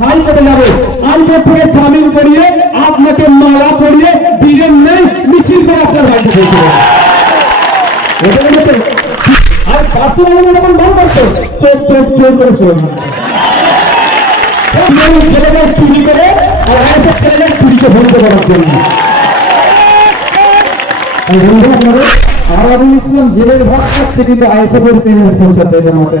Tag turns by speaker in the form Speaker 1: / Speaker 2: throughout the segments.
Speaker 1: হাইকোর্টে যাবে। হাইকোর্ট থেকে জামিন করিয়ে আপনাকে মালা করিয়ে বিজেন নেই, মিছিল করে আপনার বাড়িতে ঢুকতে আর পার্টি যখন বল করতো চোখ চোখ চোখ করে চোখ ছেলেদের চুরি করে আর আমাদের ছেলেদের করে তিনি পৌঁছাতে আমাদের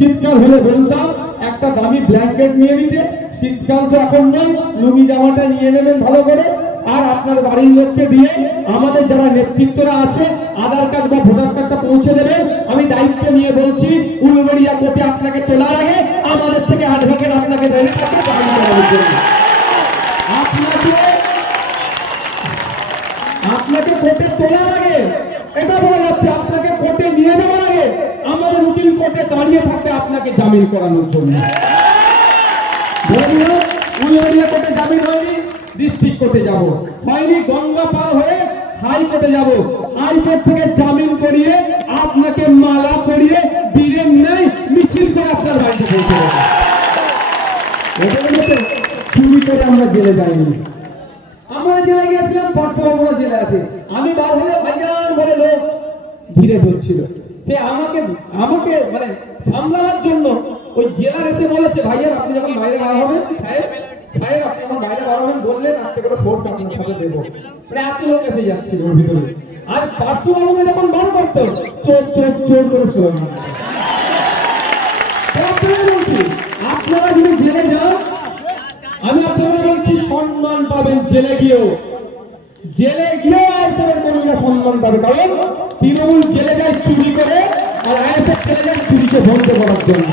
Speaker 1: শীতকাল হলে বলতাম একটা দামি ব্ল্যাঙ্কেট নিয়ে নিতে। শীতকাল তো এখন নেই, লুঙ্গি জামাটা নিয়ে নেবেন ভালো করে। আর আপনার বাড়ির লোককে দিয়ে আমাদের যারা নেতৃত্বরা আছে, আধার কার্ড বা ভোটার কার্ডটা পৌঁছে দেবেন। আমি দায়িত্ব নিয়ে বলছি, উলুবেড়িয়া কোর্টে আপনাকে তোলার আগে আমাদের থেকে অ্যাডভোকেট আপনাকে আপনাকে আপনাকে কোর্টে তোলার আগে। এটা বলা যাচ্ছে, আপনাকে কোর্টে নিয়ে উকিল কোর্টে দাঁড়িয়ে থাকতে আপনাকে জামিন করানোর জন্য। ধরে উলবেড়িয়া কোর্টে জামিন হয়নি, ডিস্ট্রিক্ট কোর্টে যাব। হয়নি, গঙ্গা পার হয়ে যাব। হাইকোর্ট থেকে জামিন করিয়ে আপনাকে মালা করিয়ে বীরের নেই, মিছিল করে আপনার বাড়িতে পৌঁছে আমরা জেলে যাইনি। আমরা জেলে গিয়েছিলাম পট্টবাবুরা জেলে আছে। আমি বার হলে বলে লোক ঘিরে ধরছিল। সে আমাকে আমাকে মানে সামলানোর জন্য ওই জেলার এসে বলেছে, ভাইয়া, আপনি যখন বাইরে বার হবেন আমি বলছি, সম্মান পাবেন জেলে গিয়েও। জেলে গিয়েও কর্মীরা সম্মান পাবে। কারণ তৃণমূল জেলে যায় চুরি করে আর আইএসএফ জেলে যায় চুরিকে বন্ধ করার জন্য।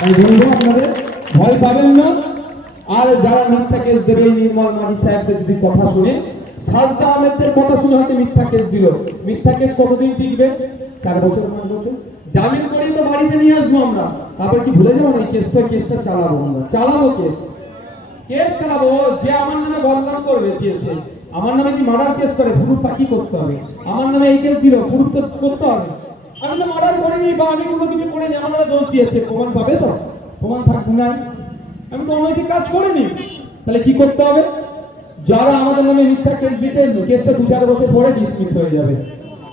Speaker 1: তাই আপনাদের ভয় পাবেন না। আর যারা মিথ্যা কেস দেবে নির্মল মাঝি সাহেবদের যদি কথা শুনে সালতা আহমেদের কথা শুনে হয়তো মিথ্যা কেস দিল। মিথ্যা কেস কতদিন টিকবে? চার বছর, পাঁচ বছর? জামিন করেই তো বাড়িতে নিয়ে আসব আমরা। তারপর কি ভুলে যাব না কেসটা কেসটা চালাবো আমরা। চালাবো কেস। কেস চালাবো। যে আমার নামে বদনাম করবে, দিয়েছে। আমার নামে যদি মার্ডার কেস করে পুরুষটা কি করতে হবে? আমার নামে এই কেস দিল পুরুষ তো করতে হবে। আমি তো মার্ডার করিনি বা আমি কোনো কিছু করিনি, আমার নামে দোষ দিয়েছে। প্রমাণ পাবে তো? প্রমাণ থাকবে না আমি তো অনৈতিক কাজ করিনি। তাহলে কি করতে হবে? যারা আমাদের নামে মিথ্যা কেস দিতে কেসটা দু চার বছর পরে ডিসমিস হয়ে যাবে।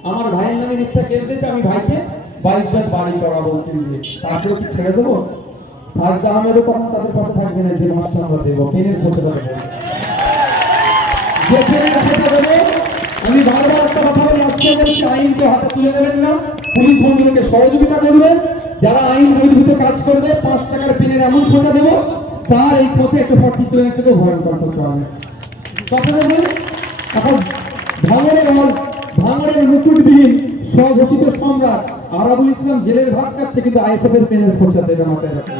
Speaker 1: আমার ভাইয়ের নামে মিথ্যা কেস দিতে আমি ভাইকে বাইশ জন বাড়ি করাবো তারপরে কি ছেড়ে দেবো? সাজদা আহমেদও তখন তাদের পাশে থাকবে না, যে মাস্টার দেবো। পেনের করতে পারব পেনের খোঁজা আমি বারবার একটা কথা বলে আজকে বলছি আইনকে হাতে তুলে দেবেন না। পুলিশ বন্ধুদেরকে সহযোগিতা করবেন যারা আইন বৈধ কাজ করবে, পাঁচ টাকার পেনের এমন খোঁজা দেবো, তার এই খোঁজে একটু ফর্টি থেকে ভয়ঙ্কর করতে হবে। কথা এখন ভাঙরের হল ভাঙরের মুকুটবিহীন স্বঘোষিত সম্রাট, আরাবুল ইসলাম জেলের ভাত কাটছে কিন্তু আইএসএফ এর পেনের খোঁজাতে এটা মাথায় রাখতে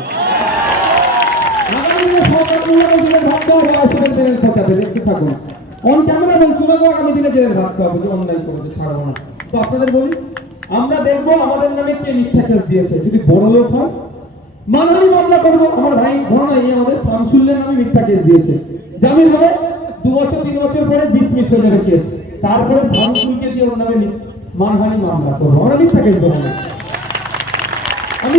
Speaker 1: সরকারমূলক জেলের ভাত দেওয়া হবে আইএসএফ এর পেনের খোঁজাতে থাকুন। অন ক্যামেরা বল চলে যাও আগামী দিনে জেলের ভাত খাওয়াবো যে অনলাইন করেছে ছাড়বো না। তো আপনাদের বলি, আমরা দেখব আমাদের নামে কে মিথ্যা কেস দিয়েছে। যদি বড় লোক হয়, মানহানি মামলা করব। আমার ভাই ধরো এই আমাদের শামসুল্লের নামে মিথ্যা কেস দিয়েছে। জামিন হবে দু বছর, তিন বছর পরে ডিসমিস হয়ে যাবে কেস। তারপরে শামসুলকে দিয়ে ওর নামে মানহানি মামলা করব। আমরা মিথ্যা কেস দেবো না। আমি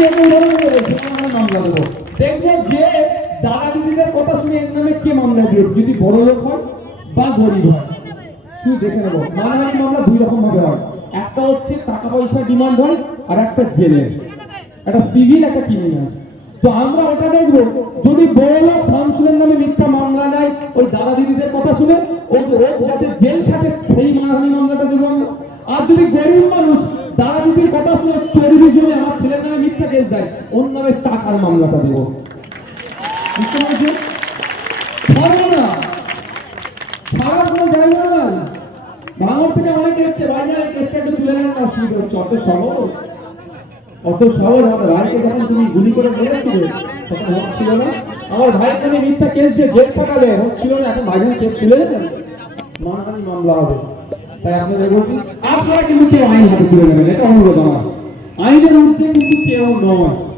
Speaker 1: বলছি আমরা মামলা দেবো। দেখব যে দাদা দিদিদের কথা শুনে এর নামে কে মামলা দিয়েছে। যদি বড় লোক হয় বা গরিব হয়। তুই দেখে নেব। মানহানি মামলা দুই রকম ভাবে হয়। একটা হচ্ছে টাকা পয়সা ডিমান্ড হয় আর একটা জেলের। একটা সিভিল, একটা ক্রিমিনাল তো আমরা ওটা দেখব, যদি বড় লোক শামসুলের নামে মিথ্যা মামলা নেয়, ওই দাদা দিদিদের কথা শুনে, ও যাতে জেল খাটে, সেই মানহানি মামলাটা দেবো আমরা। আর যদি গরিব মানুষ দাদা দিদির কথা শুনে চর্বি জমে আমার ছেলের নামে মিথ্যা কেস দেয়, ওর নামে টাকার মামলাটা দেবো। বুঝতে পেরেছেন? না নেন, না আমার না। এখন তাই আপনারা কিন্তু কেউ আইন হাতে তুলে নেবেন, এটা অনুরোধ আমার। আইনের ঊর্ধ্বে কিন্তু কেউ নয়।